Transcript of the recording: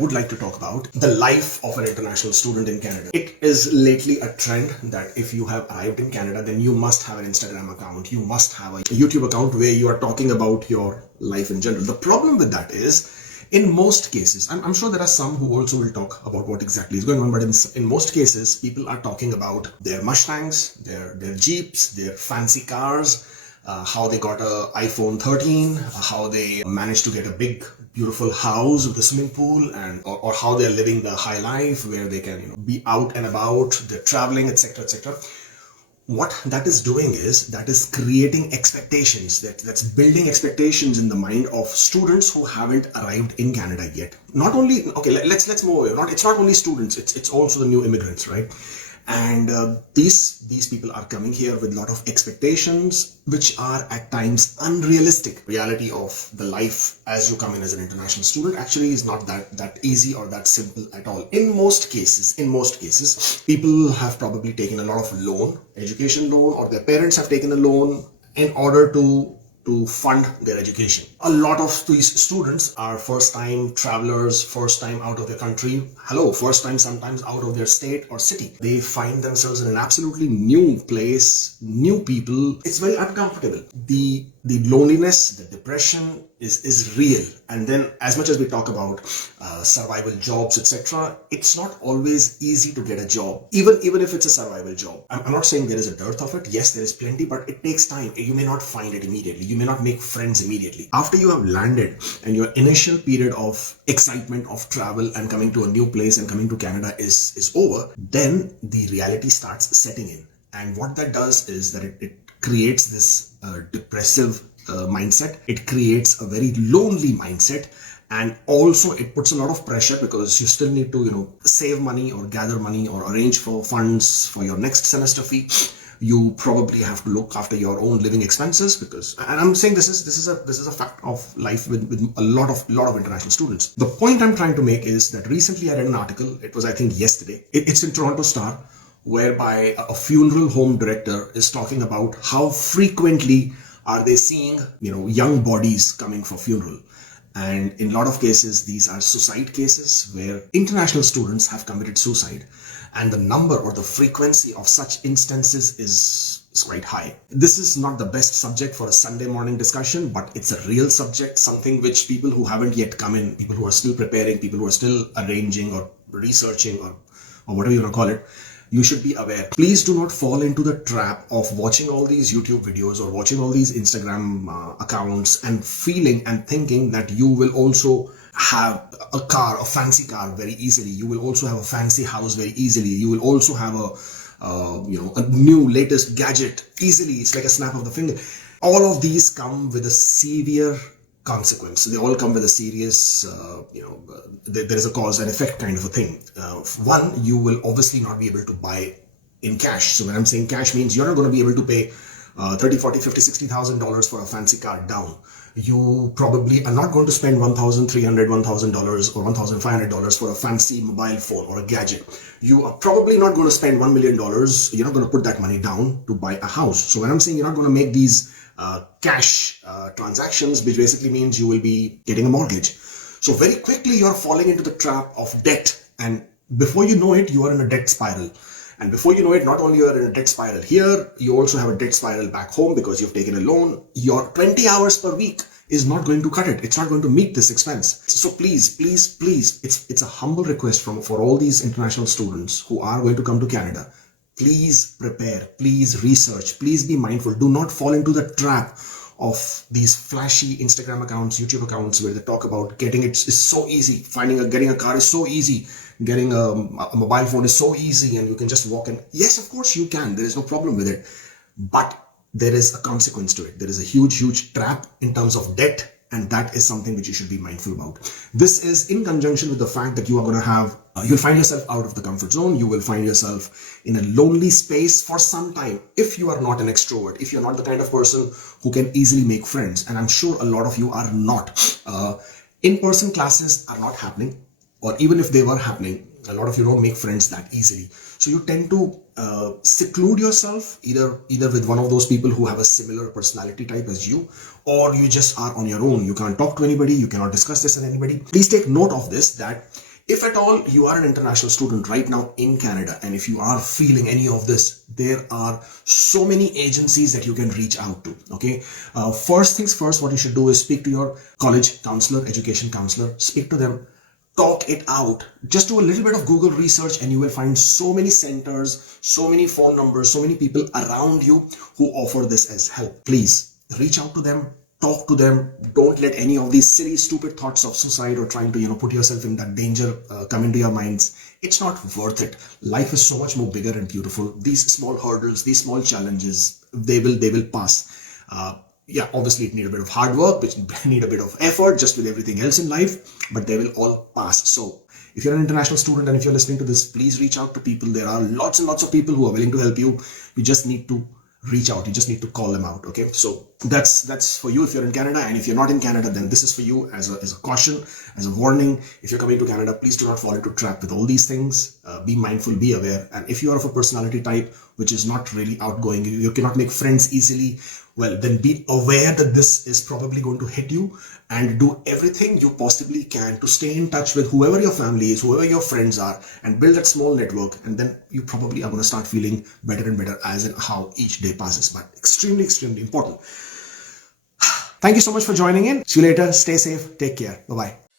would like to talk about the life of an international student in Canada. It is lately a trend that if you have arrived in Canada, then you must have an Instagram account, you must have a YouTube account where you are talking about your life in general. The problem with that is, in most cases, I'm sure there are some who also will talk about what exactly is going on, but in most cases, people are talking about their Mustangs, their Jeeps, their fancy cars, how they got a iPhone 13, how they managed to get a big, beautiful house with a swimming pool, and or how they're living the high life where they can be out and about, they're traveling, etc., etc. What that is doing is that is creating expectations, that's building expectations in the mind of students who haven't arrived in Canada yet. Not only, okay, let's move away. It's not only students, it's also the new immigrants, right? And these people are coming here with a lot of expectations, which are at times unrealistic. Reality of the life as you come in as an international student actually is not that easy or that simple at all. In most cases, people have probably taken a lot of loan, education loan, or their parents have taken a loan in order to fund their education. A lot of these students are first-time travelers, first time out of their country. First time sometimes out of their state or city. They find themselves in an absolutely new place, new people. It's very uncomfortable. The loneliness, the depression is real. And then as much as we talk about survival jobs, etc., it's not always easy to get a job, even if it's a survival job. I'm not saying there is a dearth of it. Yes, there is plenty, but it takes time. You may not find it immediately. You may not make friends immediately. After you have landed and your initial period of excitement of travel and coming to a new place and coming to Canada is over, then the reality starts setting in. And what that does is that it creates this depressive mindset. It creates a very lonely mindset. And also it puts a lot of pressure because you still need to, save money or gather money or arrange for funds for your next semester fee. You probably have to look after your own living expenses because, and I'm saying this is a fact of life with a lot of international students. The point I'm trying to make is that recently I read an article. It was, I think, yesterday. It's in Toronto Star, whereby a funeral home director is talking about how frequently are they seeing, young bodies coming for funeral. And in a lot of cases, these are suicide cases where international students have committed suicide. And the number or the frequency of such instances is quite high. This is not the best subject for a Sunday morning discussion, but it's a real subject, something which people who haven't yet come in, people who are still preparing, people who are still arranging or researching or whatever you want to call it, you should be aware. Please do not fall into the trap of watching all these YouTube videos or watching all these Instagram accounts and feeling and thinking that you will also have a fancy car very easily. You will also have a fancy house very easily. You will also have a new latest gadget easily. It's like a snap of the finger. All of these come with a severe consequence. They all come with a serious, there is a cause and effect kind of a thing. One, you will obviously not be able to buy in cash. So when I'm saying cash means you're not going to be able to pay $30, $40, $50, $60,000 for a fancy car down. You probably are not going to spend $1,300, $1,000 or $1,500 for a fancy mobile phone or a gadget. You are probably not going to spend $1 million. You're not going to put that money down to buy a house. So when I'm saying you're not going to make these cash transactions, which basically means you will be getting a mortgage. So very quickly you're falling into the trap of debt, and before you know it, you are in a debt spiral. And before you know it, not only you are in a debt spiral here, you also have a debt spiral back home because you've taken a loan. Your 20 hours per week is not going to cut it. It's not going to meet this expense. So please, it's a humble request for all these international students who are going to come to Canada. Please prepare, please research, please be mindful. Do not fall into the trap of these flashy Instagram accounts, YouTube accounts where they talk about getting it is so easy. Getting a car is so easy. Getting a mobile phone is so easy and you can just walk in. Yes, of course you can. There is no problem with it. But there is a consequence to it. There is a huge trap in terms of debt. And that is something which you should be mindful about. This is in conjunction with the fact that you are going to have, you'll find yourself out of the comfort zone. You will find yourself in a lonely space for some time. If you are not an extrovert, if you're not the kind of person who can easily make friends, and I'm sure a lot of you are not, in-person classes are not happening, or even if they were happening, a lot of you don't make friends that easily. So you tend to seclude yourself either with one of those people who have a similar personality type as you, or you just are on your own. You can't talk to anybody. You cannot discuss this with anybody. Please take note of this, that If at all you are an international student right now in Canada, and if you are feeling any of this, there are so many agencies that you can reach out to. Okay, first things first, what you should do is speak to your college counselor, education counselor. Speak to them, talk it out. Just do a little bit of Google research, and you will find so many centers, so many phone numbers, so many people around you who offer this as help. Please reach out to them. Talk to them. Don't let any of these silly, stupid thoughts of suicide or trying to, put yourself in that danger come into your minds. It's not worth it. Life is so much more bigger and beautiful. These small hurdles, these small challenges, they will pass. Yeah, obviously it need a bit of hard work, which need a bit of effort, just with everything else in life, but they will all pass. So if you're an international student and if you're listening to this, please reach out to people. There are lots and lots of people who are willing to help you. You just need to reach out. You just need to call them out. Okay, so that's for you if you're in Canada, and if you're not in Canada, then this is for you as a caution, as a warning. If you're coming to Canada, please do not fall into trap with all these things. Be mindful, be aware. And if you are of a personality type which is not really outgoing, you cannot make friends easily, well, then be aware that this is probably going to hit you, and do everything you possibly can to stay in touch with whoever your family is, whoever your friends are, and build that small network. And then you probably are going to start feeling better and better as in how each day passes. But extremely, extremely important. Thank you so much for joining in. See you later. Stay safe. Take care. Bye-bye.